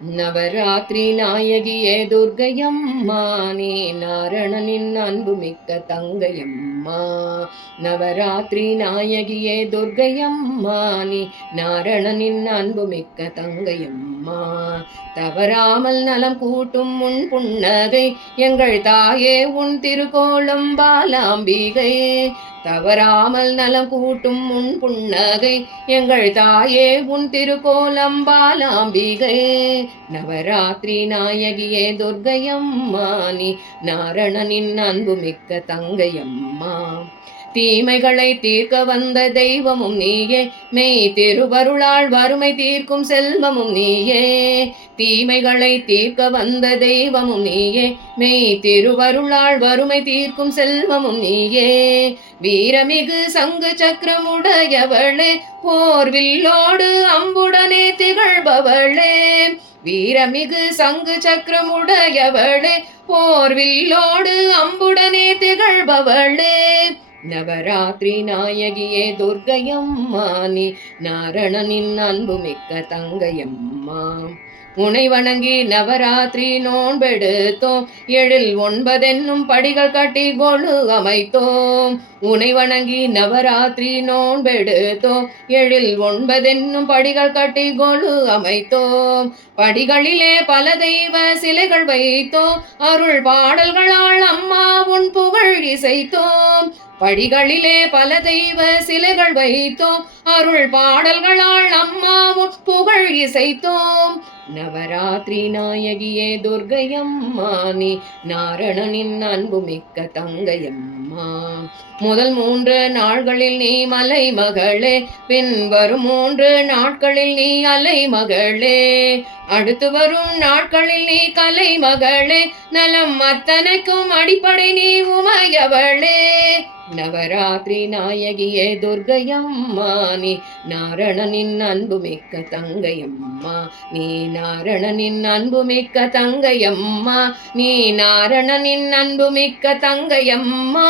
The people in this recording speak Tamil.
நவராத்திரி நாயகியே துர்க்கையம்மா, நீ நாரணனின் அன்புமிக்க தங்கையம்மா. நவராத்திரி நாயகியே துர்க்கையம்மா, நீ நாரணனின் அன்புமிக்க தங்கையம்மா. தவறாமல் நலம் கூட்டும் உன் புன்னகை, எங்கள் தாயே உன் திருக்கோலம் பாலாம்பிகை. தவறாமல் நலம் கூட்டும் உன் புன்னகை, எங்கள் தாயே உன் திருக்கோலம் பாலாம்பிகை. நவராத்திரி நாயகியே துர்க்கையம்மா, நீ நாரணனின் அன்புமிக்க தங்கையம்மா. தீமைகளை தீர்க்க வந்த தெய்வமும் நீயே, மெய் திருவருளால் வறுமை தீர்க்கும் செல்வமும் நீயே. தீமைகளை தீர்க்க வந்த தெய்வமும் நீயே, மெய் திருவருளால் வறுமை தீர்க்கும் செல்வமும் நீயே. வீரமிகு சங்கு சக்கரமுடையவளே, போர்வில்லோடு அம்புடனே திகழ்பவளே. வீரமிகு சங்கு சக்கரமுடையவளே, போர்வில்லோடு அம்புடனே திகழ்பவளே. நவராத்திரி நாயகியே துர்க்கையம்மா, நீ நாரணனின் அன்புமிக்க தங்கையம்மா. உனை வணங்கி நவராத்திரி நோன்பெடுத்தோம், 9 படிகள் கட்டி கொழு அமைத்தோம். உனை வணங்கி நவராத்திரி நோன்பெடுத்தோம், 9 படிகள் கட்டி கொழு அமைத்தோம். படிகளிலே பல தெய்வ சிலைகள் வைத்தோம், அருள் பாடல்களால் அம்மா உன் புகழ் இசைத்தோம். படிகளிலே பல தெய்வ சிலைகள் வைத்தோம், அருள் பாடல்களால் அம்மா உன் புகழ் இசைத்தோம். நவராத்திரி நாயகியே துர்க்கையம்மா, நீ நாரணனின் அன்புமிக்க தங்கையம்மா. முதல் 3 நாள்களில் நீ மலை மகளே, பின் வரும் 3 நாட்களில் நீ அலை மகளே. அடுத்து வரும் நாட்களில் நீ கலை மகளே, நலம் அத்தனைக்கும் அடிப்படை நீ உமையவளே. நவராத்திரி நாயகியே துர்க்கையம்மா, நீ நாரணனின் அன்புமிக்க தங்கையம்மா. நீ நாரணனின் அன்புமிக்க தங்கையம்மா. நீ நாரணனின் அன்புமிக்க தங்கையம்மா.